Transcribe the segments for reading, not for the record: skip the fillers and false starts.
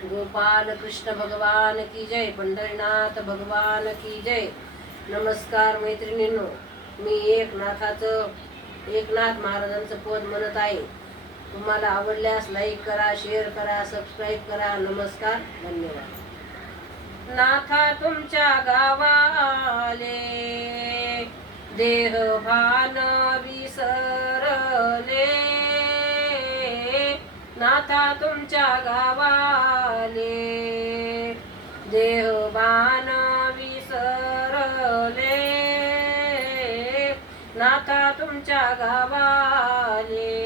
गोपाल कृष्ण भगवान की जय, पंढरीनाथ भगवान की जय। नमस्कार मैत्रिणींनो, मी एकनाथ महाराजांचं पद म्हणत आहे। तुम्हाला आवडल्यास लाईक करा, शेअर करा, सबस्क्राईब करा। नमस्कार, धन्यवाद। नाथा तुमच्या गावाले देह भान विसरले, नाथा तुमच्या गावाले देहभान विसरले, नाथा तुमच्या गावाले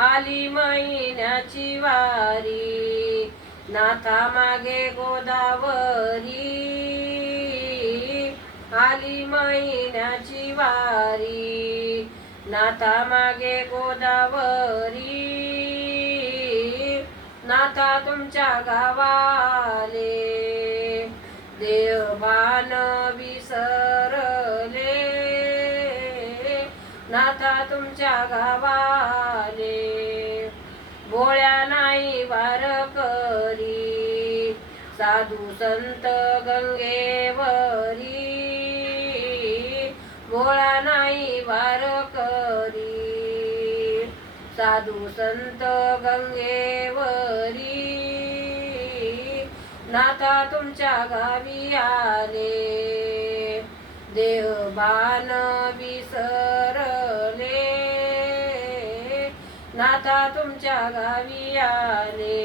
आली महिन्याची वारी, नाथा मागे गोदावरी आली महिन्याची वारी, नाथा मागे गोदावरी, नाथा तुमच्या गावाले देहभान विसरले, नाथा तुमच्या गावाले भोळ्या नाही वारकरी, साधू संत गंगेवरी भोळा नाही वारकरी, साधू संत गंगेवरी, नाथा तुमच्या गावी आले देहभान विसरले, नाथा तुमच्या गावी आले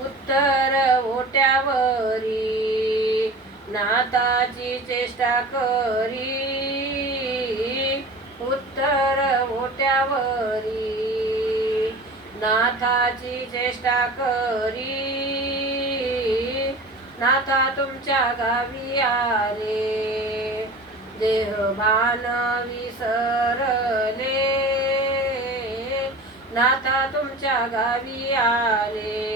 उत्तर ओट्यावरी, नाथाची चेष्टा करी उत्तर ओट्यावरी, नाथाची चेष्टा करी, नाथा तुमच्या गावी आले देहभान विसरले, नाथा तुमच्या गावी आले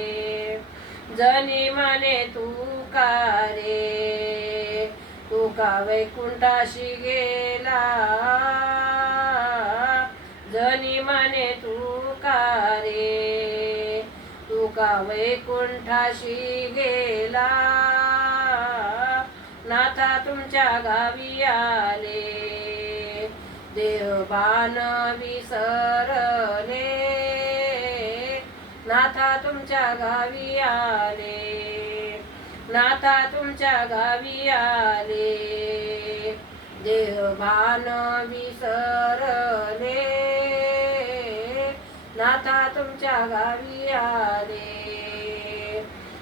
जनी म्हणे तुका रे, तुका वैकुंठाशी गेला, जनी म्हणे तुका रे, तुका वैकुंठाशी गेला, नाथा तुमच्या गावी आले देहभान विसरले, नाथा तुमच्या गावी आले, नाथा तुमच्या गावी आले देहभान विसरले, नाथा तुमच्या गावी आले।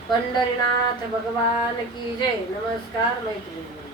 पंढरीनाथ भगवान की जय। नमस्कार मैत्रिणी।